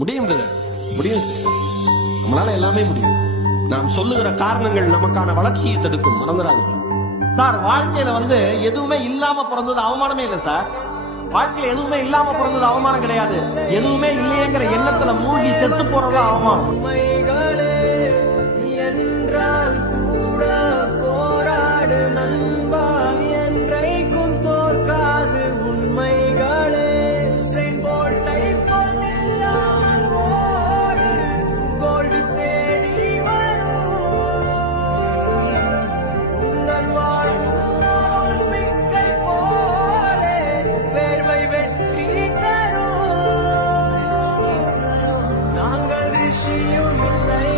முடியும் பிரதர், முடியும் சிஸ்டர். நம்மளால எல்லாமே முடியும். நாம் சொல்லுகிற காரணங்கள் நமக்கான வளர்ச்சியை தடுக்கும், மறந்துடாதீங்க. சார், வாழ்க்கையில எதுவுமே இல்லாம பிறந்தது அவமானமே இல்லை சார். வாழ்க்கையில எதுவுமே இல்லாம பிறந்தது அவமானம் கிடையாது. எதுவுமே இல்லையேங்கிற எண்ணத்துல மூழ்கி செத்து போறது அவமானம். என்றால் கூட போராடு நண்பா, என்றைக்கும் தோற்காது உண்மைகளே. செங்கோட்டை பொன்னில்லாமல் ஓடு, கோல்டு தேடி வரும். உங்கள் வாழ்வும் நம்பிக்கை போலே வேர்வை வெற்றி தரும். நாங்கள் ரிஷியும் இல்லை,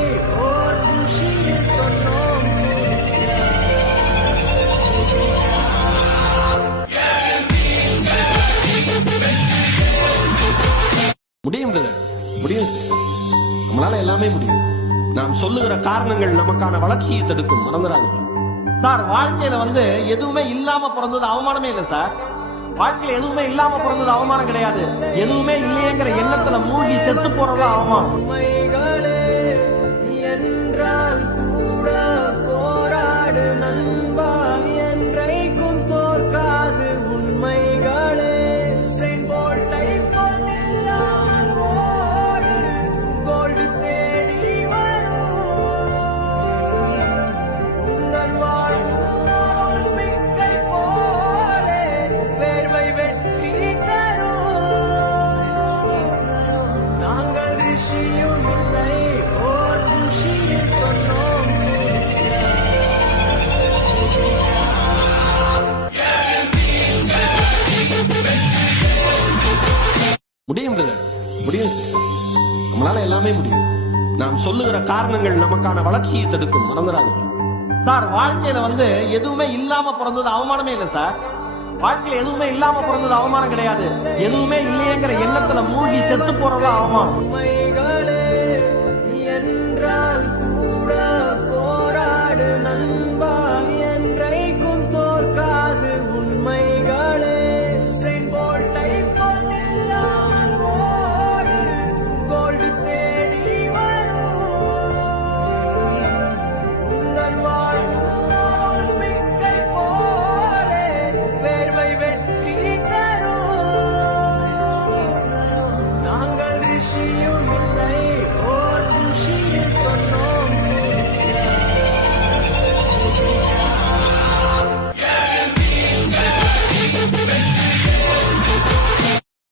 ஓர் ருஷியில் சொன்னோம் முடியும் பிரதர், முடியும் சிஸ்டர். நம்மளால எல்லாமே முடியும். நாம் சொல்லுகிற காரணங்கள் நமக்கான வளர்ச்சியை தடுக்கும், மறந்துடாதீங்க. சார், வாழ்க்கையில எதுவுமே இல்லாம பிறந்தது அவமானமே இல்லை சார். வாழ்க்கையில எதுவுமே இல்லாம பிறந்தது அவமானம் கிடையாது. எதுவுமே இல்லையேங்கிற எண்ணத்துல மூழ்கி செத்து போறது அவமானம். உண்மைகளே. என்றால் கூட போராடு நண்பா, என்றைக்கும் தோற்காது உண்மைகளே. செங்கோட்டை பொன்னில்லாமல் ஓடு, கோல்டு தேடி வரும். உங்கள் வாழ்வும் நம்பிக்கை போலே வேர்வை வெற்றி தரும். நாங்கள் ரிஷியும் இல்லை, ஓர் ருஷியில் சொன்னோம் முடியும் பிரதர், முடியும் சிஸ்டர். நம்மளால எல்லாமே முடியும். நாம் சொல்லுகிற காரணங்கள் நமக்கான வளர்ச்சியை தடுக்கும், மறந்துடாதீங்க. சார், வாழ்க்கையில எதுவுமே இல்லாம பிறந்தது அவமானமே இல்லை சார். வாழ்க்கையில எதுவுமே இல்லாம பிறந்தது அவமானம் கிடையாது. எதுவுமே இல்லையேங்கிற எண்ணத்துல மூழ்கி செத்து போறது அவமானம். உண்மைகளே. என்றால் கூட போராடு நண்பா, என்றைக்கும் தோற்காது உண்மைகளே. செங்கோட்டை பொன்னில்லாமல் ஓடு, கோல்டு தேடி வரும். உங்கள் வாழ்வும் நம்பிக்கை போலே வேர்வை வெற்றி தரும். நாங்கள் ரிஷியும்